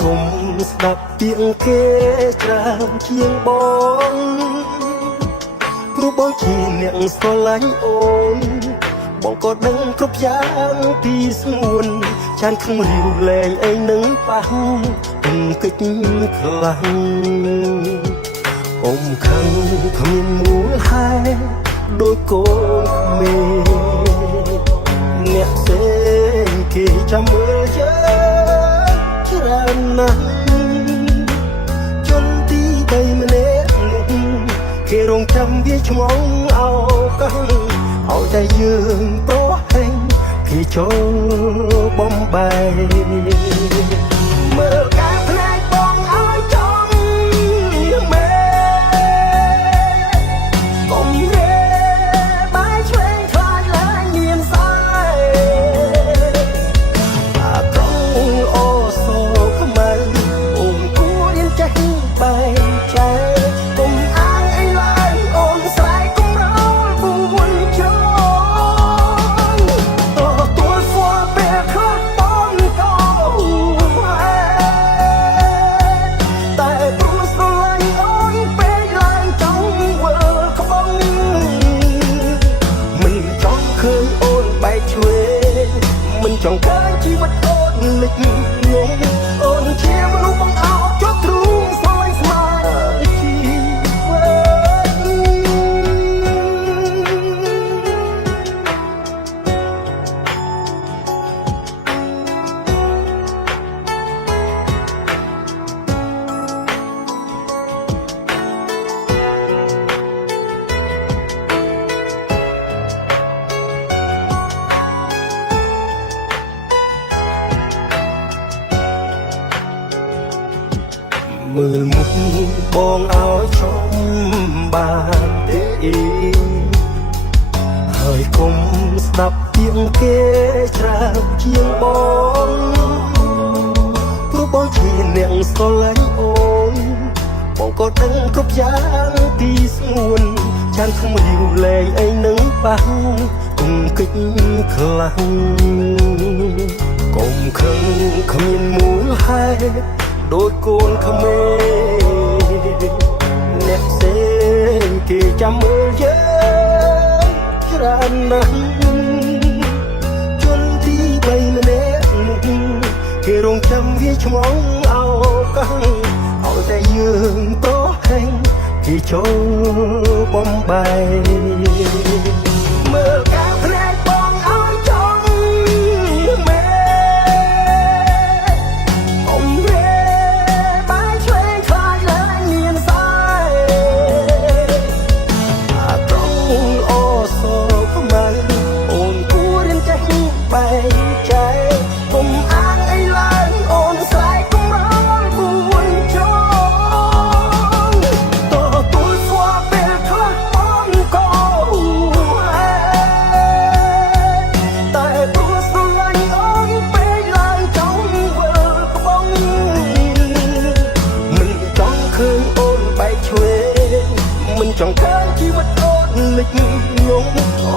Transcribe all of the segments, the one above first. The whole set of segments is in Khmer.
គុំស្ដាប់ពាក្យគេច្រើនជាងបងព្រោះបងជាអ្នកស្រឡាញ់អូនបងក៏ដឹងគ្រប់យ៉ាងពីស្ងួនចានក្នុងរាវលែងអីនឹងប៉ះពេញកិច្ចខ្លាំងអ៊ំខឹងគ្មានមូលហេតុដូចកូនមេអ្នកផ្សេងគេចាំមើលយើងច្រើនណាស់ចនទីដីម្នាក់នោះគេរងចាំវាឆ្មងអោកាំងឲ្យតែយើងប្រហែងគេចូលបំបែមើលការផ្នែកបងឲ្យចង់មែកុំរេបាយឆ្វេងខ្លាចឡើយមានស្អែអាត្រង់អូសោខ្មៅអូនគួររៀនចេះបែងចែកកុំអាងអីឡើយអូនស្រែកកុំរោលបួនចូលមិនចង់ឃើញជីវិតអូនលិចងងអូនជាមនុស្សបង្អោបជាប់ទ្រូងសោយស្មើជីវិមើលមុខបងឲ្យឈប់បានទេហើយកុំស្ដាប់ពាក្យគេច្រើនជាងបងព្រោះបងជាអ្នកស្រឡាញ់អូនបងក៏ដឹងគ្រប់យ៉ាងពីស្ងួនចានគ្មានរាវលែងអីនឹងប៉ះគុំកិច្ចខ្លាំងកុំខឹងគ្មានមូលហេតុដូចកូនក្មេងអ្នកផ្សេងគេចាំមើលយើងច្រើនណាស់ជន់ទីបីម្នាក់នោះគេរងចាំវាឆ្មងអោកាំងឲ្យតែយើងប្រហែងគេចូលបំបែមើលការផ្លែបងឲ្យចង់មែបែងចែកកុំអាងអីឡើយអូនស្រែកកុំរោលបួនចូលទទួលស្គាល់ពេលខ្លះបងក៏តែព្រោះស្រឡាញ់អូនពេលឡើងចង់វិលក្បង់មិនចង់ឃើញអូនបែកឆ្វេងមិនចង់ឃើញជីវិតអូនលិចងង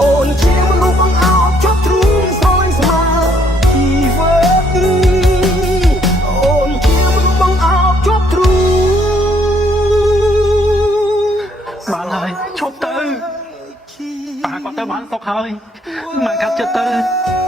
អូនជាមនុស្សបង្អោបជាប់ទ្រូងឈប់ទៅប៉ាគាត់ទៅបានសុខហើយមិនកាត់ចិត្តទៅ